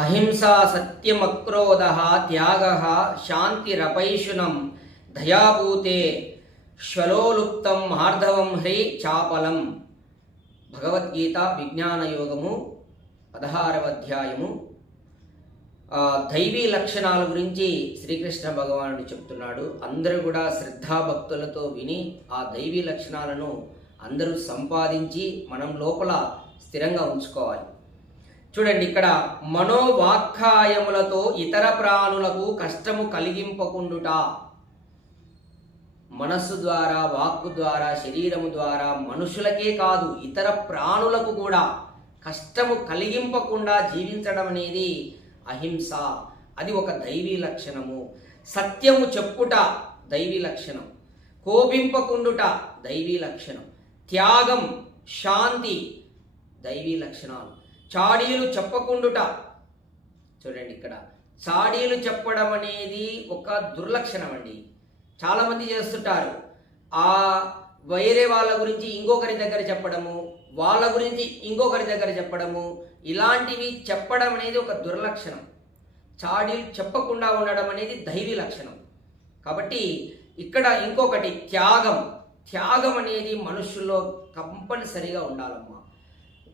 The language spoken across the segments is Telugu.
అహింసా సత్యమక్రోధ త్యాగ శాంతిరపైషునం దయాభూతే శ్వలోలుప్తం మార్ధవం హ్రీ చాపలం. భగవద్గీత విజ్ఞానయోగము పదహారవ అధ్యాయము దైవీ లక్షణాల గురించి శ్రీకృష్ణ భగవానుడు చెప్తున్నాడు. అందరూ కూడా శ్రద్ధాభక్తులతో విని ఆ దైవీ లక్షణాలను అందరూ సంపాదించి మనం లోపల స్థిరంగా ఉంచుకోవాలి. చూడండి ఇక్కడ మనోవాక్కాయములతో ఇతర ప్రాణులకు కష్టము కలిగింపకుండుట. మనస్సు ద్వారా వాక్కు ద్వారా శరీరము ద్వారా మనుషులకే కాదు ఇతర ప్రాణులకు కూడా కష్టము కలిగింపకుండా జీవించడం అనేది అహింస. అది ఒక దైవీ లక్షణము. సత్యము చెప్పుట దైవీ లక్షణం. కోపింపకుండుట దైవీ లక్షణం. త్యాగం శాంతి దైవీ లక్షణాలు. చాడీలు చెప్పకుండుట. చూడండి ఇక్కడ. చాడీలు చెప్పడం అనేది ఒక దుర్లక్షణం అండి చాలామంది చేస్తుంటారు. ఆ వేరే వాళ్ళ గురించి ఇంకొకరి దగ్గర చెప్పడము వాళ్ళ గురించి ఇంకొకరి దగ్గర చెప్పడము ఇలాంటివి చెప్పడం అనేది ఒక దుర్లక్షణం. చాడీలు చెప్పకుండా ఉండడం అనేది దైవీ లక్షణం. కాబట్టి ఇక్కడ ఇంకొకటి త్యాగం. త్యాగం అనేది మనుషుల్లో కంపల్సరిగా ఉండాలమ్మా.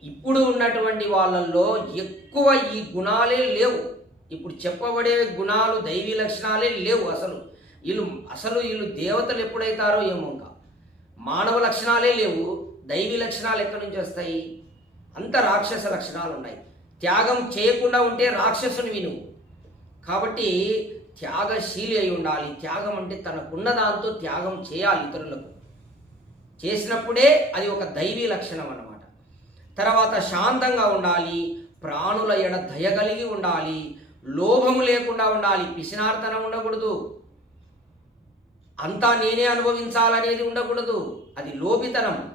ఇప్పుడు ఉన్నటువంటి వాళ్ళల్లో ఎక్కువ ఈ గుణాలే లేవు. ఇప్పుడు చెప్పబడే గుణాలు దైవీ లక్షణాలే లేవు అసలు. వీళ్ళు అసలు వీళ్ళు దేవతలు ఎప్పుడైతారో ఏమో ఇంకా. మానవ లక్షణాలే లేవు. దైవీ లక్షణాలు ఎక్కడి నుంచి వస్తాయి? అంత రాక్షస లక్షణాలు ఉన్నాయి. త్యాగం చేయకుండా ఉంటే రాక్షసుని విను. కాబట్టి త్యాగశీలి అయి ఉండాలి. త్యాగం అంటే తనకున్న దాంతో త్యాగం చేయాలి ఇతరులకు. చేసినప్పుడే అది ఒక దైవీ లక్షణం అన్నమాట. తర్వాత శాంతంగా ఉండాలి ప్రాణుల ఎడ దయ కలిగి ఉండాలి లోభము లేకుండా ఉండాలి పిసినార్తనం ఉండకూడదు. అంతా నేనే అనుభవించాలనేది ఉండకూడదు. అది లోభితనం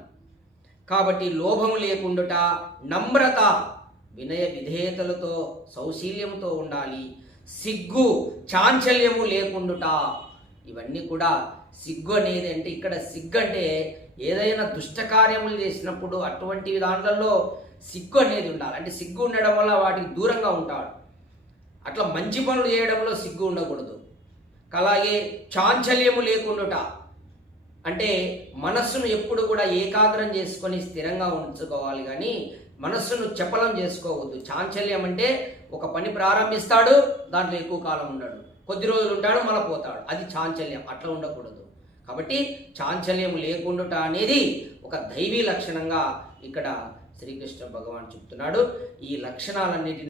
కాబట్టి లోభము లేకుండుట నమ్రత వినయ విధేయతలతో సౌశీల్యంతో ఉండాలి. సిగ్గు చాంచల్యము లేకుండుట ఇవన్నీ కూడా సిగ్గు అనేది అంటే ఇక్కడ సిగ్గు అంటే ఏదైనా దుష్ట కార్యములు చేసినప్పుడు అటువంటి దాంట్లలో సిగ్గు అనేది ఉండాలి. అంటే సిగ్గు ఉండడం వల్ల వాటికి దూరంగా ఉంటాడు. అట్లా మంచి పనులు చేయడంలో సిగ్గు ఉండకూడదు. అలాగే చాంచల్యము లేకుండుట అంటే మనస్సును ఎప్పుడు కూడా ఏకాగ్రం చేసుకొని స్థిరంగా ఉంచుకోవాలి కానీ మనస్సును చపలం చేసుకోవద్దు. చాంచల్యం అంటే ఒక పని ప్రారంభిస్తాడు దాంట్లో ఎక్కువ కాలం ఉండడు. కొద్ది రోజులు ఉంటాడు మళ్ళీ పోతాడు. అది చాంచల్యం. అట్లా ఉండకూడదు. కాబట్టి చాంచల్యం లేకుండుట అనేది ఒక దైవీ లక్షణంగా ఇక్కడ శ్రీకృష్ణ భగవాన్ చెప్తున్నాడు. ఈ లక్షణాలన్నిటిని